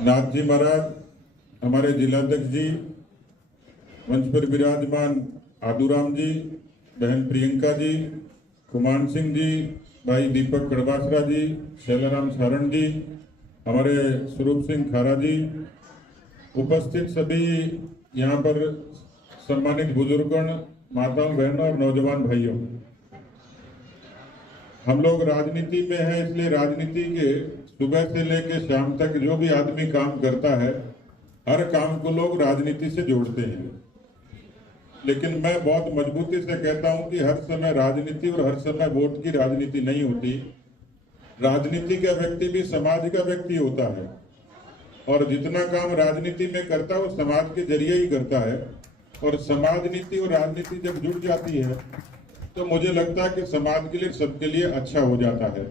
नाथ जी महाराज, हमारे जिलाध्यक्ष जी, मंच पर विराजमान आदूराम जी, बहन प्रियंका जी, कुमान सिंह जी, भाई दीपक कड़वासरा जी, शैलाराम सारण जी, हमारे स्वरूप सिंह खारा जी, उपस्थित सभी यहाँ पर सम्मानित बुजुर्गण, माताओं, बहनों और नौजवान भाइयों, हम लोग राजनीति में हैं, इसलिए राजनीति के सुबह से लेकर शाम तक जो भी आदमी काम करता है, हर काम को लोग राजनीति से जोड़ते हैं। लेकिन मैं बहुत मजबूती से कहता हूं कि हर समय राजनीति और हर समय वोट की राजनीति नहीं होती। राजनीति का व्यक्ति भी समाज का व्यक्ति होता है और जितना काम राजनीति में करता है वो समाज के जरिए ही करता है। और समाज नीति और राजनीति जब जुड़ जाती है तो मुझे लगता है कि समाज के लिए, सबके लिए अच्छा हो जाता है।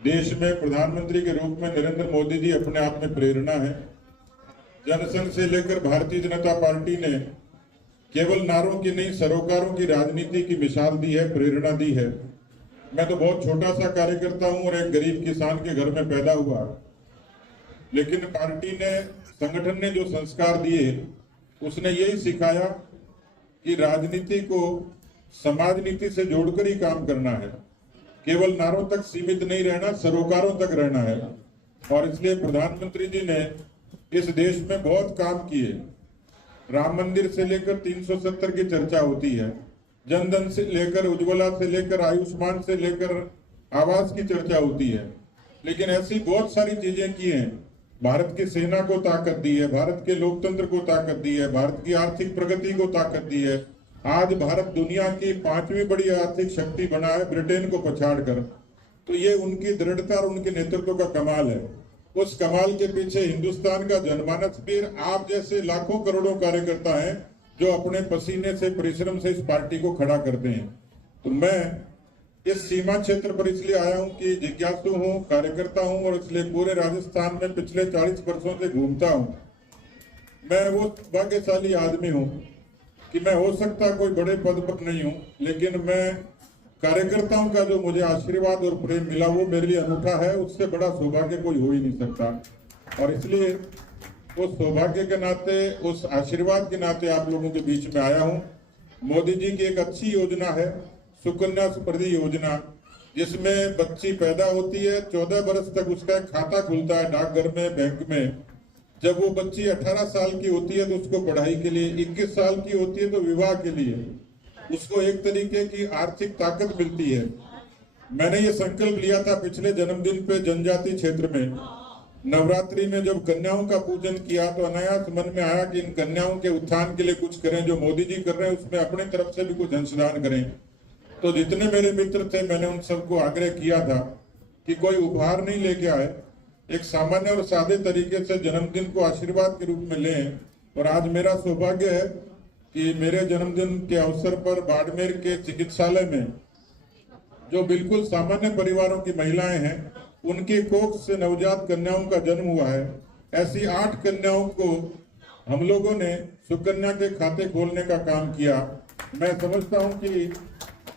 देश में प्रधानमंत्री के रूप में नरेंद्र मोदी जी अपने आप में प्रेरणा है। जनसंघ से लेकर भारतीय जनता पार्टी ने केवल नारों की नहीं, सरोकारों की राजनीति की मिसाल दी है, प्रेरणा दी है। मैं तो बहुत छोटा सा कार्यकर्ता हूं और एक गरीब किसान के घर में पैदा हुआ, लेकिन पार्टी ने, संगठन ने जो संस्कार दिए उसने यही सिखाया कि राजनीति को समाज नीति से जोड़कर ही काम करना है, केवल नारों तक सीमित नहीं रहना, सरोकारों तक रहना है। और इसलिए प्रधानमंत्री जी ने इस देश में बहुत काम किए। राम मंदिर से लेकर 370 की चर्चा होती है, जनधन से लेकर, उज्ज्वला से लेकर, आयुष्मान से लेकर आवास की चर्चा होती है, लेकिन ऐसी बहुत सारी चीजें की हैं। भारत की सेना को ताकत दी है, भारत के लोकतंत्र को ताकत दी है, भारत की आर्थिक प्रगति को ताकत दी है। आज भारत दुनिया की 5वीं बड़ी आर्थिक शक्ति बना है, ब्रिटेन को पछाड़कर। तो ये उनकी दृढ़ता और उनके नेतृत्व का कमाल है। उस कमाल के पीछे हिंदुस्तान का जनमानस भी, आप जैसे लाखों करोड़ों कार्यकर्ता हैं जो अपने पसीने से, परिश्रम से इस पार्टी को खड़ा करते हैं। तो मैं इस सीमा क्षेत्र पर इसलिए आया हूं कि जिज्ञासु हूं, कार्यकर्ता हूं और इसलिए पूरे राजस्थान में पिछले 40 वर्षों से घूमता हूं। मैं वो भाग्यशाली आदमी हूं कि मैं हो सकता कोई बड़े पद पर नहीं हूं, लेकिन मैं कार्यकर्ताओं का जो मुझे आशीर्वाद और प्रेम मिला वो मेरे लिए अनूठा है। उससे बड़ा सौभाग्य कोई हो ही नहीं सकता। और इसलिए उस सौभाग्य के नाते, उस आशीर्वाद के नाते आप लोगों के बीच में आया हूं। मोदी जी की एक अच्छी योजना है, सुकन्या समृद्धि योजना, जिसमें बच्ची पैदा होती है, 14 वर्ष तक उसका एक खाता खुलता है डाकघर में, बैंक में। जब वो बच्ची 18 साल की होती है तो उसको पढ़ाई के लिए, 21 साल की होती है तो विवाह के लिए, उसको एक तरीके की आर्थिक ताकत मिलती है। मैंने ये संकल्प लिया था पिछले जन्मदिन पे जनजाति क्षेत्र में, नवरात्रि में जब कन्याओं का पूजन किया तो अनायास मन में आया कि इन कन्याओं के उत्थान के लिए कुछ करें। जो मोदी जी कर रहे हैं उसमें अपनी तरफ से भी कुछ अंशदान करें। तो जितने मेरे मित्र थे मैंने उन सबको आग्रह किया था कि कोई उपहार नहीं लेके आए, एक सामान्य और सादे तरीके से जन्मदिन को आशीर्वाद के रूप में लें। और आज मेरा सौभाग्य है कि मेरे जन्मदिन के अवसर पर बाड़मेर के चिकित्सालय में जो बिल्कुल सामान्य परिवारों की महिलाएं हैं, उनकी कोख से नवजात कन्याओं का जन्म हुआ है। ऐसी 8 कन्याओं को हम लोगों ने सुकन्या के खाते खोलने का काम किया। मैं समझता हूं कि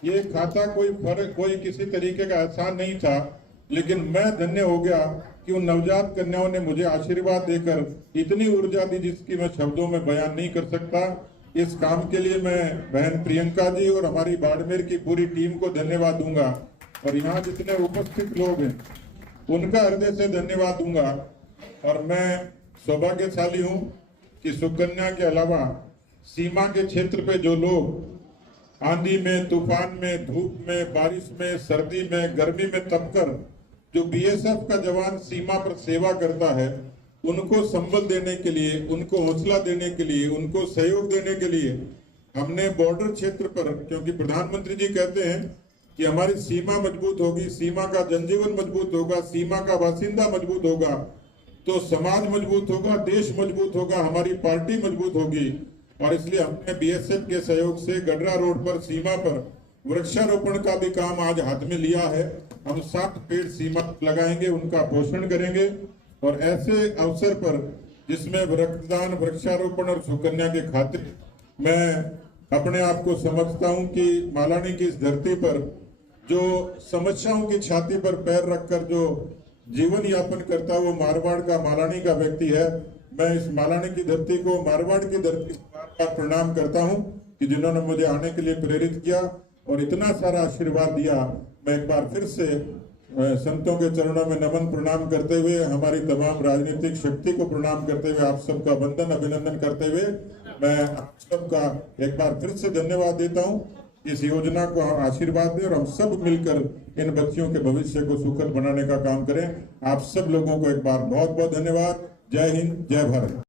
ये खाता कोई किसी तरीके का एहसान नहीं था, लेकिन मैं धन्य हो गया कि उन नवजात कन्याओं ने मुझे आशीर्वाद देकर इतनी ऊर्जा दी जिसकी मैं शब्दों में बयान नहीं कर सकता। इस काम के लिए मैं बहन प्रियंका जी और हमारी बाड़मेर की पूरी टीम को धन्यवाद दूंगा और यहाँ जितने उपस्थित लोग हैं उनका हृदय से धन्यवाद दूंगा। और मैं सौभाग्यशाली हूँ कि सुकन्या के अलावा सीमा के क्षेत्र पे जो लोग आंधी में, तूफान में, धूप में, बारिश में, सर्दी में, गर्मी में तपकर जो बीएसएफ का जवान सीमा पर सेवा करता है, उनको संबल देने के लिए, उनको हौसला देने के लिए, उनको सहयोग देने के लिए हमने बॉर्डर क्षेत्र पर, क्योंकि प्रधानमंत्री जी कहते हैं कि हमारी सीमा मजबूत होगी, सीमा का जनजीवन मजबूत होगा, सीमा का बासिंदा मजबूत होगा तो समाज मजबूत होगा, देश मजबूत होगा, हमारी पार्टी मजबूत होगी। और इसलिए हमने बीएसएफ के सहयोग से गडरा रोड पर सीमा पर वृक्षारोपण का भी काम आज हाथ में लिया है। हम 7 पेड़ सीमा लगाएंगे, उनका पोषण करेंगे। और ऐसे अवसर पर जिसमें रक्तदान, वृक्षारोपण और सुकन्या के खातिर, मैं अपने आप को समझता हूं कि मालानी की इस धरती पर जो समस्याओं की छाती पर पैर रखकर जो जीवन यापन करता वो मारवाड़ का मालानी का व्यक्ति है। मैं इस मालानी की धरती को, मारवाड़ की धरती को बार बार प्रणाम करता हूँ कि जिन्होंने मुझे आने के लिए प्रेरित किया और इतना सारा आशीर्वाद दिया। मैं एक बार फिर से संतों के चरणों में नमन प्रणाम करते हुए, हमारी तमाम राजनीतिक शक्ति को प्रणाम करते हुए, आप सबका वंदन अभिनंदन करते हुए मैं आप सबका एक बार फिर से धन्यवाद देता हूं। इस योजना को आशीर्वाद दें और हम सब मिलकर इन बच्चियों के भविष्य को सुखद बनाने का काम करें। आप सब लोगों को एक बार बहुत बहुत धन्यवाद। जय हिंद, जय भारत।